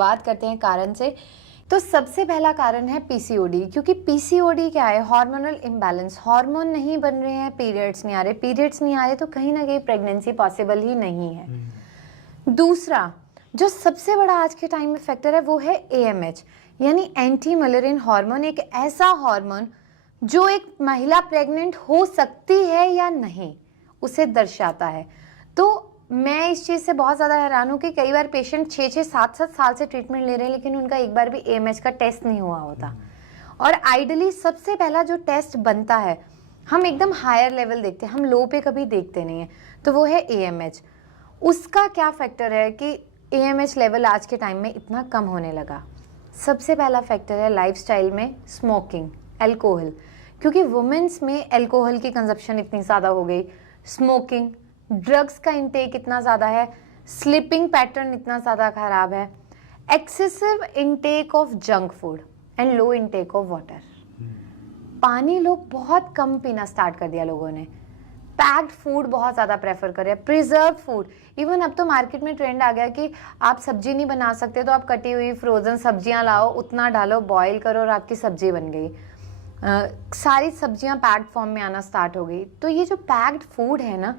शुरुआत करते हैं कारण से। तो सबसे पहला कारण है पीसीओडी, क्योंकि पीसीओडी क्या है? हार्मोनल इम्बैलेंस, हार्मोन नहीं बन रहे हैं, पीरियड्स नहीं आ रहे, पीरियड्स नहीं आ रहे तो कहीं ना कहीं प्रेगनेंसी पॉसिबल ही नहीं है। दूसरा जो सबसे बड़ा आज के टाइम में फैक्टर है वो है एएमएच, यानी एंटी मलेरियन हार्मोन, एक ऐसा हार्मोन जो एक महिला प्रेग्नेंट हो सकती है या नहीं उसे दर्शाता है। तो मैं इस चीज़ से बहुत ज़्यादा हैरान हूँ कि कई बार पेशेंट 6-6, 7-7 साल से ट्रीटमेंट ले रहे हैं लेकिन उनका एक बार भी एएमएच का टेस्ट नहीं हुआ होता। और आइडली सबसे पहला जो टेस्ट बनता है, हम एकदम हायर लेवल देखते हैं, हम लो पे कभी देखते नहीं है, तो वो है एएमएच। उसका क्या फैक्टर है कि एएमएच लेवल आज के टाइम में इतना कम होने लगा? सबसे पहला फैक्टर है लाइफस्टाइल में स्मोकिंग, अल्कोहल, क्योंकि वुमेन्स में अल्कोहल की कंजप्शन इतनी ज़्यादा हो गई, स्मोकिंग, ड्रग्स का इंटेक इतना ज़्यादा है, स्लीपिंग पैटर्न इतना ज़्यादा खराब है, excessive intake of junk food and low intake of water. पानी लोग बहुत कम पीना स्टार्ट कर दिया लोगों ने, पैक्ड फूड बहुत ज़्यादा प्रेफर कर रहे हैं, प्रिजर्व फूड। इवन अब तो मार्केट में ट्रेंड आ गया कि आप सब्जी नहीं बना सकते तो आप कटी हुई फ्रोजन सब्जियां लाओ, उतना डालो, बॉईल करो और आपकी सब्जी बन गई। सारी सब्जियां पैक्ड फॉर्म में आना स्टार्ट हो गई। तो ये जो पैक्ड फूड है ना,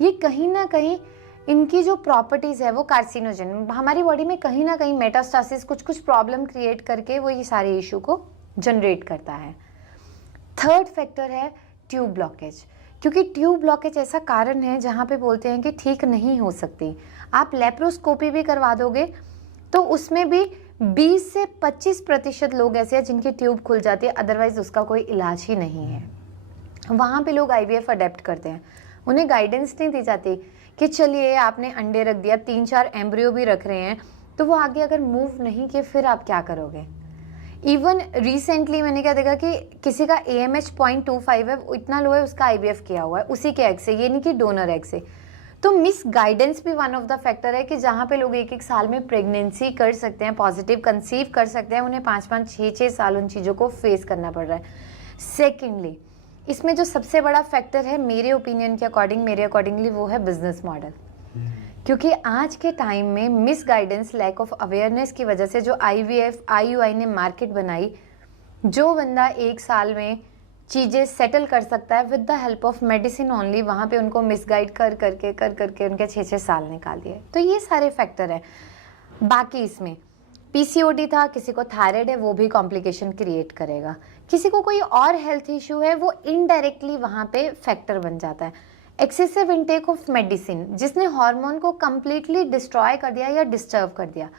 ये कहीं ना कहीं इनकी जो प्रॉपर्टीज़ है वो कार्सिनोजन, हमारी बॉडी में कहीं ना कहीं मेटास्टासिस, कुछ कुछ प्रॉब्लम क्रिएट करके वो ये सारे इशू को जनरेट करता है। थर्ड फैक्टर है ट्यूब ब्लॉकेज, क्योंकि ट्यूब ब्लॉकेज ऐसा कारण है जहाँ पे बोलते हैं कि ठीक नहीं हो सकती। आप लेप्रोस्कोपी भी करवा दोगे तो उसमें भी 20 से 25% लोग ऐसे हैं जिनकी ट्यूब खुल जाती है, अदरवाइज उसका कोई इलाज ही नहीं है। वहाँ पे लोग आईवीएफ अडेप्ट करते हैं, उन्हें गाइडेंस नहीं दी जाती कि चलिए आपने अंडे रख दिया, 3-4 एम्ब्रियो भी रख रहे हैं, तो वो आगे अगर मूव नहीं किए फिर आप क्या करोगे। इवन रिसेंटली मैंने क्या देखा कि किसी का AMH 0.25 है, इतना लो है, उसका आईवीएफ किया हुआ है उसी के एग से, ये नहीं कि डोनर एग से। तो मिस गाइडेंस भी वन ऑफ द फैक्टर है कि जहाँ पे लोग 1-1 साल में प्रेगनेंसी कर सकते हैं, पॉजिटिव कंसीव कर सकते हैं, उन्हें 5-5, 6-6 साल उन चीज़ों को फेस करना पड़ रहा है। सेकेंडली इसमें जो सबसे बड़ा फैक्टर है मेरे ओपिनियन के अकॉर्डिंग, मेरे अकॉर्डिंगली, वो है बिजनेस मॉडल। क्योंकि आज के टाइम में miss guidance, lack of awareness की वजह से जो IVF IUI ने मार्केट बनाई, जो बंदा 1 साल में चीज़ें सेटल कर सकता है with the help of medicine only, वहाँ पे उनको मिसगाइड कर करके उनके 6-6 साल निकाल दिए। तो ये सारे फैक्टर हैं। बाकी इसमें PCOD था, किसी को थायराइड है, वो भी कॉम्प्लिकेशन क्रिएट करेगा, किसी को कोई और हेल्थ इशू है, वो इनडायरेक्टली वहाँ पे फैक्टर बन जाता है। एक्सेसिव इंटेक ऑफ मेडिसिन, जिसने हार्मोन को कंप्लीटली डिस्ट्रॉय कर दिया या डिस्टर्ब कर दिया,